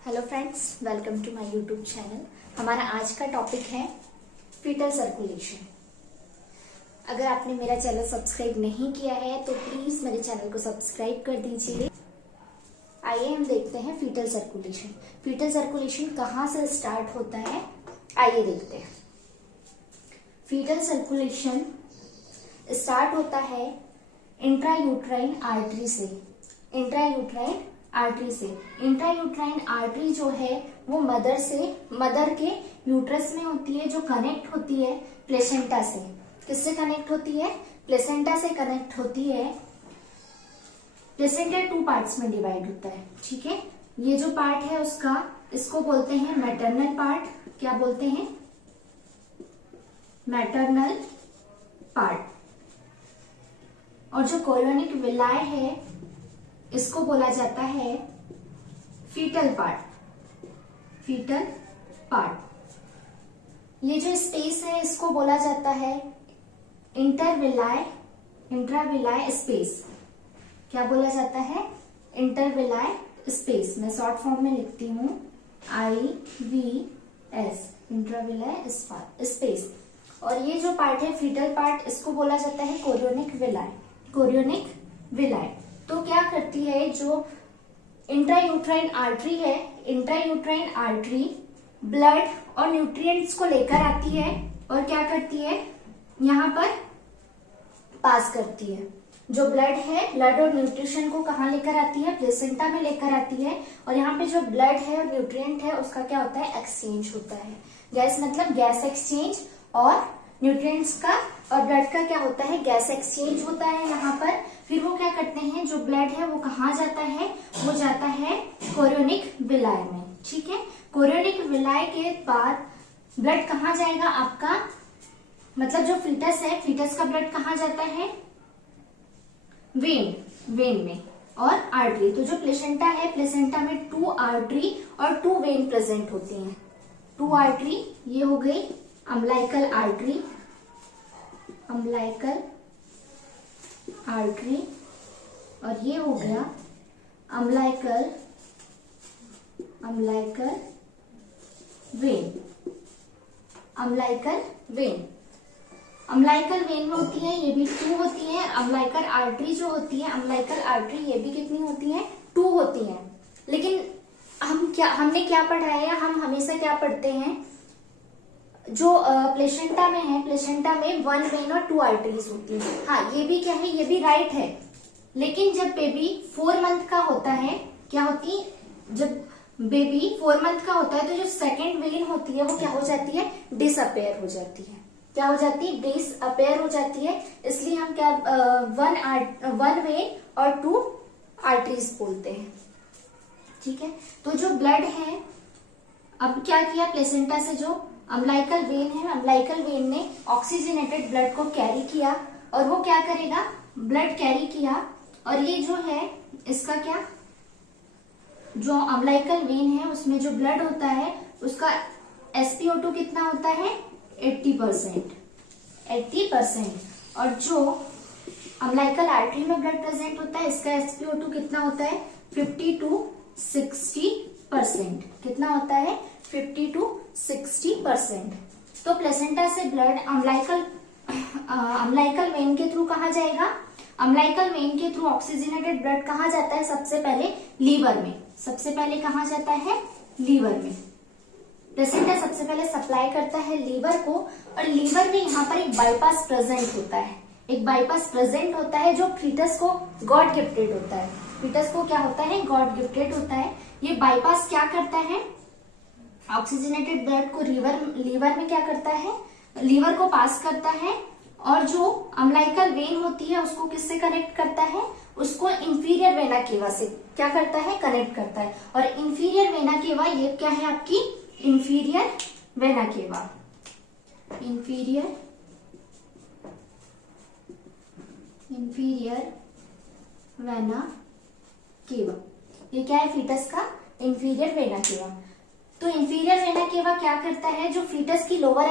Hello friends, welcome to my YouTube channel. हमारा आज का टॉपिक है फीटल सर्कुलेशन। अगर आपने मेरा चैनल सब्सक्राइब नहीं किया है तो प्लीज मेरे चैनल को सब्सक्राइब कर दीजिए। आइए हम देखते हैं फीटल सर्कुलेशन। फीटल सर्कुलेशन कहाँ से स्टार्ट होता है, आइए देखते हैं। फीटल सर्कुलेशन स्टार्ट होता है इंट्रायूट्राइन आर्टरी से। इंट्रायूट्राइन आर्टरी जो है वो मदर के यूट्रस में होती है, जो कनेक्ट होती है प्लेसेंटा से। किससे कनेक्ट होती है? प्लेसेंटा से कनेक्ट होती है। प्लेसेंटा 2 पार्ट्स में डिवाइड होता है, ठीक है। ये जो पार्ट है इसको बोलते हैं मैटरनल पार्ट। क्या बोलते हैं? Maternal part. और जो कोरियोनिक विलाय है इसको बोला जाता है फीटल पार्ट। ये जो स्पेस है इसको बोला जाता है इंट्राविलाय स्पेस। क्या बोला जाता है? इंटरविलाय स्पेस। मैं शॉर्ट फॉर्म में लिखती हूँ IVS, इंट्राविलाय स्पेस। और ये जो पार्ट है फीटल पार्ट, इसको बोला जाता है कोरियोनिक विलाय। तो क्या करती है, जो इंट्रायूट्राइन आर्टरी है, इंट्रायूट्राइन आर्टरी ब्लड और न्यूट्रिएंट्स को लेकर आती है और क्या करती है, यहाँ पर पास करती है। जो ब्लड है, ब्लड और न्यूट्रिशन को कहाँ लेकर आती है? प्लेसेंटा में लेकर आती है। और यहाँ पे जो ब्लड है और न्यूट्रिएंट है उसका क्या होता है? एक्सचेंज होता है। गैस मतलब गैस एक्सचेंज, और न्यूट्रिएंट्स का और ब्लड का क्या होता है? गैस एक्सचेंज होता है यहाँ पर। फिर वो क्या करते हैं, जो ब्लड है वो कहाँ जाता है? वो जाता है कोरियोनिक विलाय में, ठीक है। कोरियोनिक विलाय के बाद ब्लड कहाँ जाएगा आपका? मतलब जो फीटस है, फीटस का ब्लड कहाँ जाता है? वेन में और आर्टरी। तो जो प्लेसेंटा है, प्लेसेंटा में 2 आर्टरी और 2 वेन प्रेजेंट होती हैं। 2 आर्टरी, ये हो गई अम्बिलिकल आर्टरी, और ये हो गया अम्बिलिकल वेन में होती है, ये भी 2 होती है। अम्बिलिकल आर्टरी जो होती है, अम्बिलिकल आर्टरी, ये भी कितनी होती है? 2 होती है। लेकिन हमने क्या पढ़ा है? हम हमेशा क्या पढ़ते हैं, जो प्लेसेंटा में है, प्लेसेंटा में 1 वेन और 2 आर्टरीज होती है। हाँ, ये भी क्या है, ये भी राइट है। लेकिन जब बेबी 4 मंथ का होता है, क्या होती? जब बेबी 4 मंथ का होता है तो जो सेकेंड वेन होती है वो क्या हो जाती है? डिसअपेयर हो जाती है। क्या हो जाती है? डिसअपेयर हो जाती है। इसलिए हम क्या 1 वेन और 2 आर्टरीज बोलते हैं, ठीक है। तो जो ब्लड है, अब क्या किया, प्लेसेंटा से जो अम्बिलिकल वेन है, अम्बिलिकल वेन ने ऑक्सीजनेटेड ब्लड को कैरी किया, और वो क्या करेगा? ब्लड कैरी किया, और ये जो है इसका क्या, जो अम्बिलिकल वेन है उसमें जो ब्लड होता है उसका SpO2 कितना होता है? 80%। और जो अम्बिलिकल आर्टरी में ब्लड प्रेजेंट होता है, इसका SpO2 कितना होता है? 50 to 60%। कितना होता है? 50 to 60%। तो प्लेसेंटा से ब्लड अम्बिलिकल वेन के थ्रू कहाँ जाएगा? अम्बिलिकल वेन के थ्रू ऑक्सीजनेटेड ब्लड कहाँ जाता है? सबसे पहले लीवर में। सबसे पहले कहाँ जाता है? लीवर में। प्लेसेंटा सबसे पहले सप्लाई करता है लीवर को, और लीवर में यहाँ पर एक बाईपास प्रेजेंट होता है, जो फीटस को गॉड गिफ्टेड होता है। फीटस को क्या होता है? गॉड गिफ्टेड होता है। ये बाईपास क्या करता है? ऑक्सीजनेटेड ब्लड को लीवर में क्या करता है? लीवर को पास करता है, और जो अम्बिलिकल वेन होती है उसको किससे कनेक्ट करता है? उसको इंफीरियर वेना केवा से क्या करता है? कनेक्ट करता है। और इंफीरियर वेना केवा, ये क्या है आपकी? Inferior vena cava. Inferior vena cava, ये क्या है? फीटस का इंफीरियर वेना केवा। तो इंफीरियर वेना केवा क्या करता है? जो फीटस की लोअर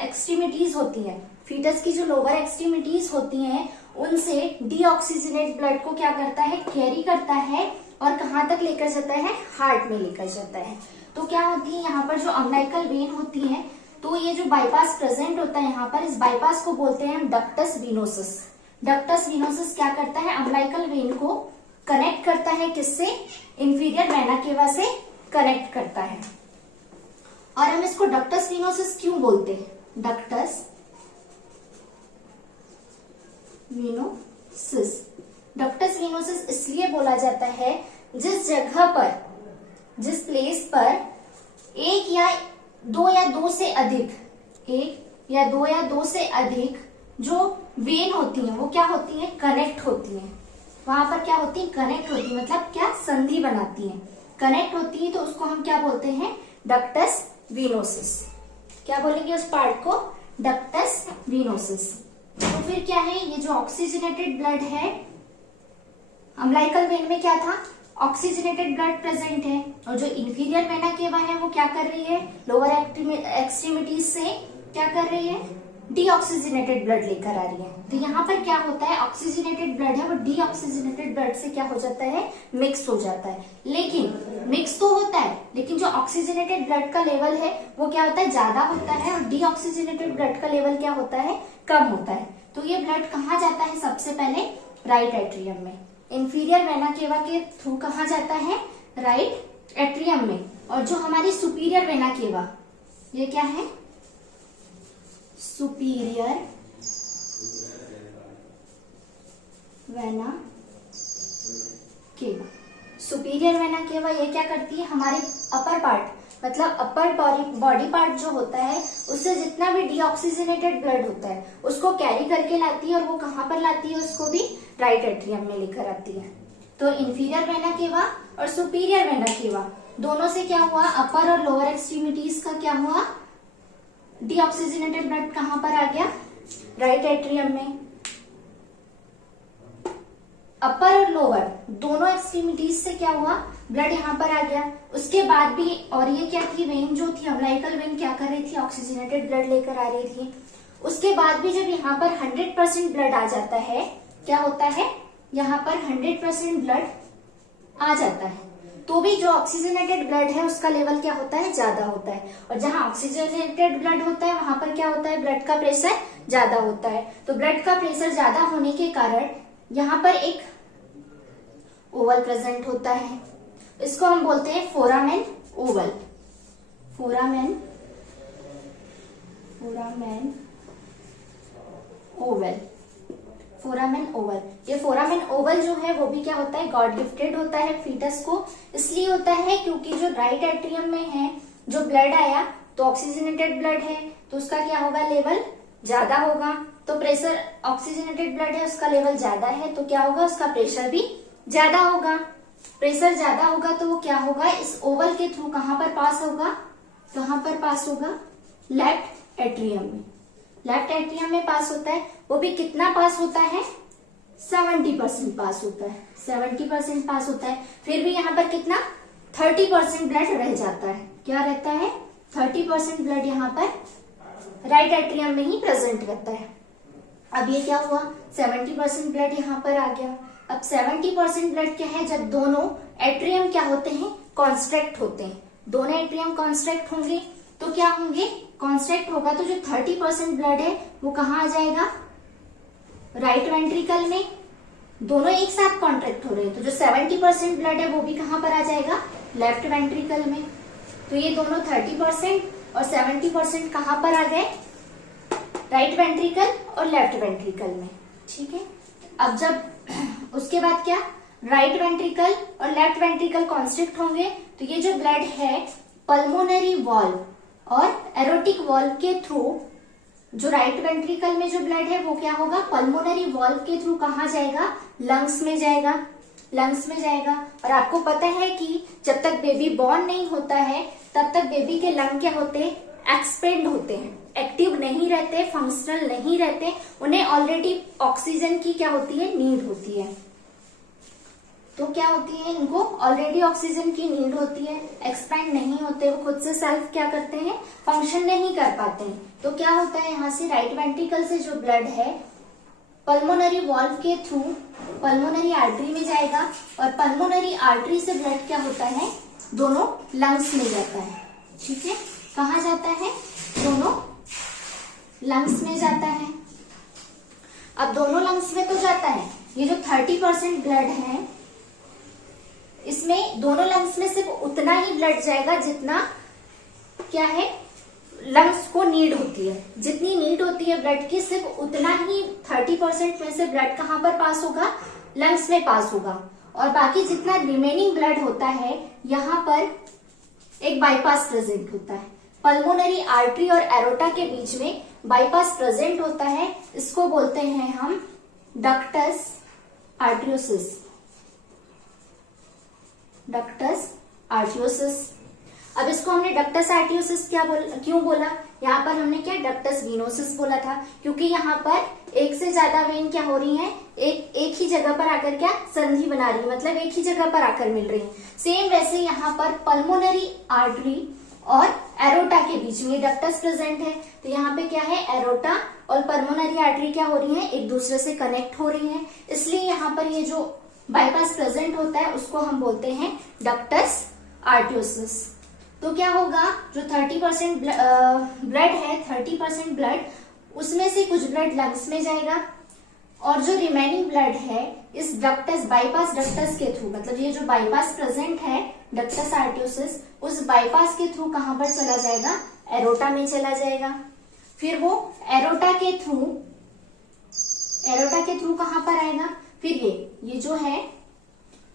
एक्सट्रीमिटीज होती है, फीटस की जो लोअर एक्सट्रीमिटीज होती हैं उनसे डीऑक्सीजनेट ब्लड को क्या करता है? कैरी करता है और कहाँ तक लेकर जाता है, हार्ट में लेकर जाता है। तो क्या होती है यहाँ पर जो अम्बिलिकल वेन होती है, तो ये जो बाईपास प्रेजेंट होता है यहाँ पर, इस बाईपास को बोलते हैं हम डक्टस विनोसस। डक्टस विनोसस क्या करता है, अम्बिलिकल वेन को कनेक्ट करता है, किससे, इंफीरियर वेना केवा से कनेक्ट करता है। और हम इसको डक्टस विनोसस क्यों बोलते हैं, डक्टस विनोसस। डक्टस विनोसस इसलिए बोला जाता है जिस जगह पर, जिस प्लेस पर एक या दो से अधिक, एक या दो से अधिक जो वेन होती हैं वो क्या होती हैं, कनेक्ट होती हैं। वहां पर क्या होती है, कनेक्ट होती है, मतलब क्या, संधि बनाती हैं, कनेक्ट होती है, तो उसको हम क्या बोलते हैं, डक्टस विनोसस। क्या बोलेंगे उस पार्ट को, डक्टस विनोसस। तो फिर क्या है, ये जो ऑक्सीजनेटेड ब्लड है, अम्बिलिकल वेन में क्या था, ऑक्सीजनेटेड ब्लड प्रेजेंट है, और जो इंफीरियर वेना केवा है वो क्या कर रही है, लोअर एक्सट्रीमिटीज से क्या कर रही है, डीऑक्सीजनेटेड ब्लड लेकर आ रही है। तो यहाँ पर क्या होता है, ऑक्सीजनेटेड ब्लड है वो डीऑक्सीजनेटेड ब्लड से क्या हो जाता है, मिक्स हो जाता है। लेकिन मिक्स तो होता है, लेकिन जो ऑक्सीजनेटेड ब्लड का लेवल है वो क्या होता है, ज्यादा होता है, और डीऑक्सीजनेटेड ब्लड का लेवल क्या होता है, कम होता है। तो ये ब्लड कहाँ जाता है, सबसे पहले राइट एट्रियम में, इंफीरियर वेना केवा के थ्रू कहाँ जाता है, राइट एट्रियम में। और जो हमारी सुपीरियर वेना केवा, ये क्या है, superior vena cava. Superior vena cava ये क्या करती है, हमारे अपर पार्ट, मतलब अपर बॉडी पार्ट जो होता है, उससे जितना भी डीऑक्सीजनेटेड ब्लड होता है उसको कैरी करके लाती है, और वो कहाँ पर लाती है, उसको भी राइट एट्रियम में लेकर आती है। तो इंफीरियर वेना केवा और सुपीरियर वेना केवा दोनों से क्या हुआ, अपर और लोअर एक्सट्रीमिटीज का क्या हुआ, डीऑक्सीजनेटेड ब्लड कहाँ पर आ गया, राइट एट्रियम में। अपर और लोअर दोनों एक्सट्रीमिटीज से क्या हुआ, ब्लड यहाँ पर आ गया। उसके बाद भी, और ये क्या थी, वेन जो थी, अम्बिलिकल वेन क्या कर रही थी, ऑक्सीजनेटेड ब्लड लेकर आ रही थी। उसके बाद भी जब यहाँ पर 100% ब्लड आ जाता है, क्या होता है, यहाँ पर 100% ब्लड आ जाता है, तो भी जो ऑक्सीजनेटेड ब्लड है उसका लेवल क्या होता है, ज्यादा होता है। और जहां ऑक्सीजनेटेड ब्लड होता है वहां पर क्या होता है, ब्लड का प्रेशर ज्यादा होता है। तो ब्लड का प्रेशर ज्यादा होने के कारण यहाँ पर एक ओवल प्रेजेंट होता है, इसको हम बोलते हैं foramen Oval. Foramen Oval, foramen Oval. ये फोरामेन ओवल जो है वो भी क्या होता है, गॉड गिफ्टेड होता है फीटस को। इसलिए होता है क्योंकि जो राइट एट्रियम में है, जो ब्लड आया तो ऑक्सीजनेटेड ब्लड है, तो उसका क्या होगा, लेवल ज्यादा होगा। तो प्रेशर, ऑक्सीजनेटेड ब्लड है उसका लेवल ज्यादा है, तो क्या होगा, उसका प्रेशर भी ज्यादा होगा। प्रेशर ज्यादा होगा तो वो क्या होगा, इस ओवल के थ्रू कहाँ पर पास होगा, कहाँ पर पास होगा, लेफ्ट एट्रियम में। लेफ्ट एट्रियम में पास होता है, वो भी कितना पास होता है, 70% पास होता है, 70% पास होता है। फिर भी यहाँ पर कितना, 30% ब्लड रह जाता है। क्या रहता है, 30% ब्लड यहाँ पर राइट एट्रियम में ही प्रेजेंट रहता है। अब ये क्या हुआ, 70% ब्लड यहाँ पर आ गया। अब 70% ब्लड क्या है, जब दोनों एट्रियम क्या होते हैं, कॉन्स्ट्रैक्ट होते हैं, दोनों एट्रियम कॉन्स्ट्रैक्ट होंगे तो क्या होंगे, कॉन्स्ट्रैक्ट होगा तो जो 30% ब्लड है वो कहाँ आ जाएगा, राइट वेंट्रिकल में। दोनों एक साथ कॉन्ट्रैक्ट हो रहे हैं, तो जो 70% ब्लड है वो भी कहाँ पर आ जाएगा, लेफ्ट वेंट्रिकल में। तो ये दोनों 30% और 70% कहाँ पर आ गए, राइट वेंट्रिकल और लेफ्ट वेंट्रिकल में। ठीक है, अब जब उसके बाद क्या, राइट वेंट्रिकल और लेफ्ट वेंट्रिकल कॉन्स्ट्रिक्ट होंगे तो ये जो ब्लड है पल्मोनरी वॉल्व और एरोटिक वॉल्व के थ्रू, जो राइट वेंट्रिकल में जो ब्लड है वो क्या होगा, पल्मोनरी वॉल्व के थ्रू कहाँ जाएगा, लंग्स में जाएगा, लंग्स में जाएगा। और आपको पता है कि जब तक बेबी बॉर्न नहीं होता है तब तक बेबी के लंग क्या होते हैं, एक्सपेंड होते हैं, एक्टिव नहीं रहते, फंक्शनल नहीं रहते, उन्हें ऑलरेडी ऑक्सीजन की क्या होती है, नीड होती है। तो क्या होती है, इनको ऑलरेडी ऑक्सीजन की नीड होती है, एक्सपेंड नहीं होते, वो खुद से सेल्फ क्या करते हैं, फंक्शन नहीं कर पाते हैं। तो क्या होता है, यहाँ से राइट वेंट्रिकल से जो ब्लड है पल्मोनरी वॉल्व के थ्रू पल्मोनरी आर्टरी में जाएगा और पल्मोनरी आर्टरी से ब्लड क्या होता है, दोनों लंग्स में जाता है। ठीक है, कहाँ जाता है, दोनों लंग्स में जाता है। अब दोनों लंग्स में तो जाता है, ये जो 30% ब्लड है इसमें दोनों लंग्स में सिर्फ उतना ही ब्लड जाएगा जितना क्या है, लंग्स को नीड होती है। जितनी नीड होती है ब्लड की, सिर्फ उतना ही 30% में से ब्लड कहाँ पर पास होगा, लंग्स में पास होगा। और बाकी जितना रिमेनिंग ब्लड होता है, यहाँ पर एक बाईपास प्रेजेंट होता है। पल्मोनरी आर्टरी और एरोटा के बीच में बाईपास प्रेजेंट होता है, इसको बोलते हैं हम डक्टस आर्टियोसिस। डक्टस आर्टियोसिस। अब इसको हमने डक्टस आर्टियोसिस क्यों बोला, यहाँ पर हमने क्या डक्टस वीनोसिस बोला था, क्योंकि यहाँ पर एक से ज्यादा वेन क्या हो रही है, एक ही जगह पर आकर क्या संधि बना रही है, मतलब एक ही जगह पर आकर मिल रही है। सेम वैसे यहाँ पर पल्मोनरी आर्टरी और एरोटा के बीच में डक्टस प्रेजेंट है, तो यहाँ पे क्या है, एरोटा और पल्मोनरी आर्टरी क्या हो रही है, एक दूसरे से कनेक्ट हो रही है, इसलिए यहाँ पर ये जो बाईपास प्रेजेंट होता है उसको हम बोलते हैं डक्टस आर्टियोसिस। तो क्या होगा, जो 30% ब्लड है, 30% ब्लड, उसमें से कुछ ब्लड लंग्स में जाएगा और जो रिमेनिंग ब्लड है इस डक्टस बाईपास डक्टस के थ्रू, मतलब ये जो बाईपास प्रेजेंट है डक्टस आर्टियोसिस, उस बाईपास के थ्रू कहां पर चला जाएगा, एरोटा में चला जाएगा। फिर वो एरोटा के थ्रू कहां पर आएगा, फिर ये जो है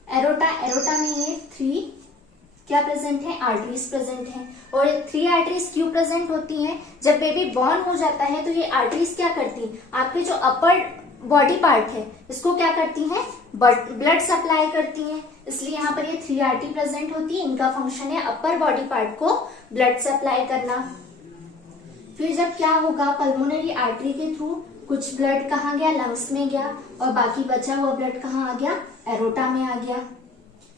एरोटा में ये 3 क्या प्रेजेंट है, आर्टरीज प्रेजेंट है। और 3 आर्टरीज क्यों प्रेजेंट होती हैं, जब बेबी बॉर्न हो जाता है तो ये आर्टरीज क्या करती हैं, आपके जो अपर बॉडी पार्ट है इसको क्या करती हैं, ब्लड सप्लाई करती हैं, इसलिए यहाँ पर ये 3 आर्टरी प्रेजेंट होती है। इनका फंक्शन है अपर बॉडी पार्ट को ब्लड सप्लाई करना। फिर जब क्या होगा, पल्मोनरी आर्टरी के थ्रू कुछ ब्लड कहाँ गया, लंग्स में गया, और बाकी बचा हुआ ब्लड कहाँ आ गया, एरोटा में आ गया।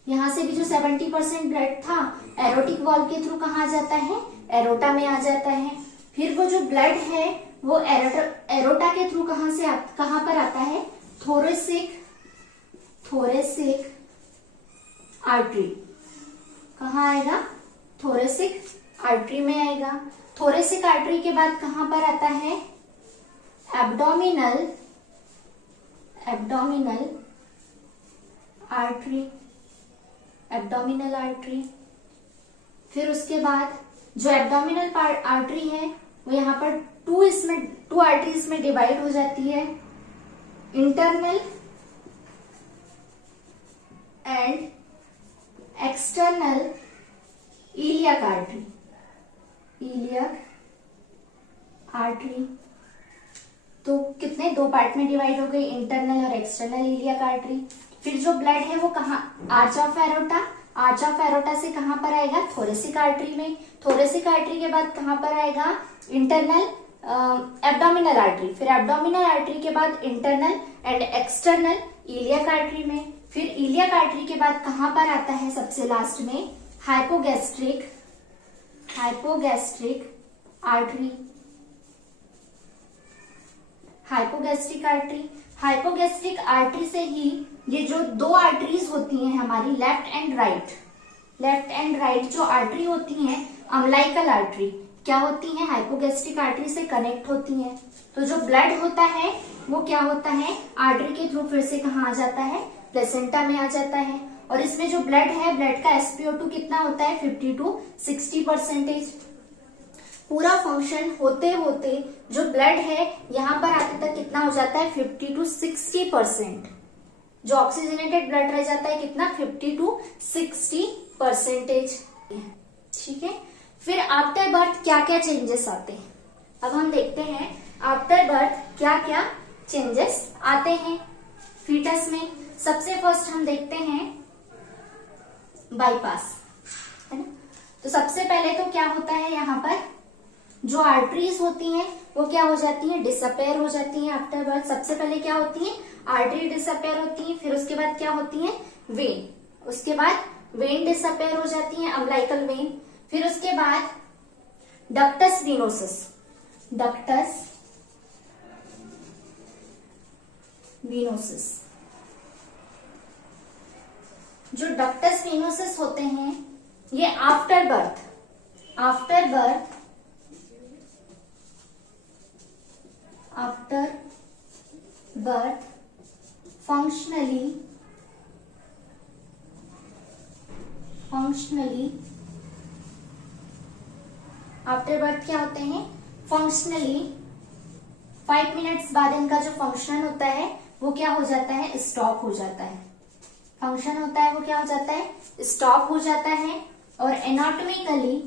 यहाँ से भी जो 70% ब्लड था एरोटिक वॉल्व के थ्रू कहाँ आ जाता है, एरोटा में आ जाता है। फिर वो जो ब्लड है वो एरोटा के थ्रू कहाँ पर आता है, थोरेसिक आर्टरी। कहाँ आएगा, थोरेसिक आर्टरी में आएगा। थोरेसिक आर्टरी के बाद कहाँ पर आता है, एब्डोमिनल आर्टरी। फिर उसके बाद जो एब्डोमिनल आर्टरी है वो यहाँ पर 2 आर्टरीज में डिवाइड हो जाती है, internal and external iliac artery. तो कितने, 2 पार्ट में डिवाइड हो गई, इंटरनल और एक्सटर्नल इलियक आर्टरी। फिर जो ब्लड है वो कहाँ, आर्च ऑफ एरोटा से कहाँ पर आएगा, थोरेसिक आर्टरी में। थोरेसिक आर्टरी के बाद कहाँ पर आएगा, इंटरनल एब्डोमिनल आर्टरी। फिर एब्डोमिनल आर्टरी के बाद internal and external iliac artery में। फिर इलियक आर्टरी के बाद कहाँ पर आता है, सबसे लास्ट में हाइपोगैस्ट्रिक आर्टरी। हाइपोगैस्ट्रिक आर्टरी से ही ये जो 2 आर्टरीज होती हैं हमारी, लेफ्ट एंड राइट जो आर्टरी होती हैं, अम्लाइकल आर्टरी क्या होती हैं, हाइपोगैस्ट्रिक आर्टरी से कनेक्ट होती हैं। तो जो ब्लड होता है वो क्या होता है, आर्टरी के थ्रू फिर से कहाँ आ जाता है, प्लेसेंटा में आ जाता है। और इसमें जो ब्लड है, ब्लड का SpO2 कितना होता है, 50 to 60%। पूरा फंक्शन होते होते जो ब्लड है यहाँ पर आते तक कितना हो जाता है, 50 to 60%। जो ऑक्सीजनेटेड ब्लड रह जाता है कितना, 50 to 60%। ठीक है। फिर आफ्टर बर्थ क्या क्या चेंजेस आते हैं, अब हम देखते हैं आफ्टर बर्थ क्या क्या चेंजेस आते हैं फीटस में। सबसे फर्स्ट हम देखते हैं बाईपास, है ना। तो सबसे पहले तो क्या होता है, यहाँ पर जो आर्टरीज होती हैं वो क्या हो जाती हैं, डिसअपेयर हो जाती हैं आफ्टर बर्थ। सबसे पहले क्या होती है, आर्टरी डिसअपेयर होती है। फिर उसके बाद क्या होती है, वेन। उसके बाद वेन डिसअपेयर हो जाती है, अम्लाइकल वेन। फिर उसके बाद डक्टस वेनोसिस। जो डक्टस वेनोसिस होते हैं ये after birth functionally after birth क्या होते हैं, फंक्शनली 5 मिनट्स बाद इनका जो फंक्शन होता है वो क्या हो जाता है, स्टॉप हो जाता है। फंक्शन होता है वो क्या हो जाता है, स्टॉप हो जाता है। और एनाटॉमिकली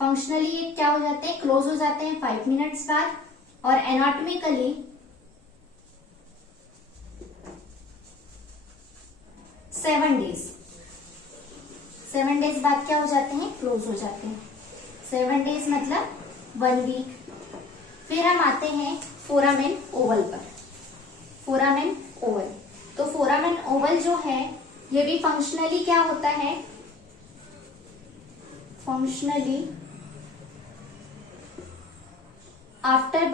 फंक्शनली ये क्या हो जाते हैं, क्लोज हो जाते हैं 5 मिनट्स बाद। और एनाटॉमिकली 7 डेज बाद क्या हो जाते हैं, क्लोज हो जाते हैं। 7 डेज मतलब 1 वीक। फिर हम आते हैं फोरामेन ओवल पर। फोरामेन ओवल, तो फोरामेन ओवल जो है ये भी फंक्शनली क्या होता है, functionally after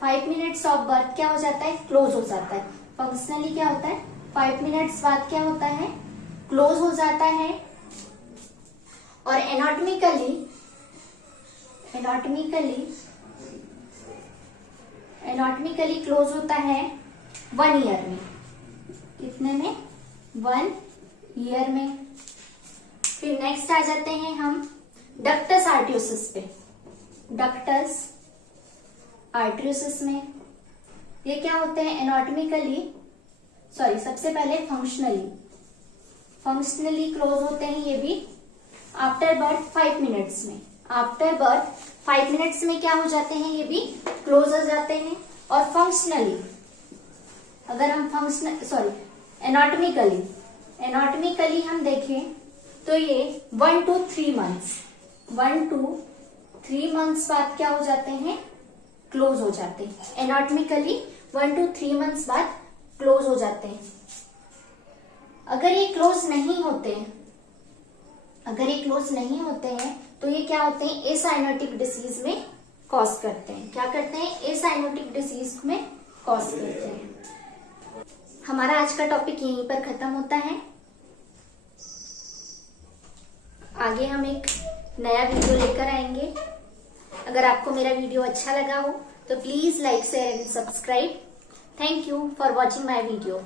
5 minutes of birth क्या हो जाता है, क्लोज हो जाता है। फंक्शनली क्या होता है, 5 मिनट्स बाद क्या होता है, क्लोज हो जाता है। और एनाटॉमिकली क्लोज होता है 1 ईयर में। कितने में, 1 ईयर में। फिर नेक्स्ट आ जाते हैं हम डक्टस आर्टियोसिस पे। डक्टस आर्टियोसिस में ये क्या होते हैं, एनाटॉमिकली सबसे पहले फंक्शनली क्लोज होते हैं ये भी आफ्टर बर्थ 5 मिनट्स में। आफ्टर बर्थ 5 मिनट्स में क्या हो जाते हैं, ये भी क्लोज हो जाते हैं। और फंक्शनली अगर हम एनाटॉमिकली हम देखें तो ये 1 to 3 मंथ्स बाद क्या हो जाते हैं, क्लोज हो जाते हैं। एनाटॉमिकली 1 to 3 मंथ्स बाद क्लोज हो जाते हैं। अगर ये क्लोज नहीं होते हैं तो ये क्या होते हैं, एसाइनोटिक डिसीज में कॉज करते हैं। क्या करते हैं, एसाइनोटिक डिसीज में कॉज करते हैं। हमारा आज का टॉपिक यहीं पर खत्म होता है। आगे हम एक नया वीडियो लेकर आएंगे। अगर आपको मेरा वीडियो अच्छा लगा हो तो please like, share and subscribe. Thank you for watching my video.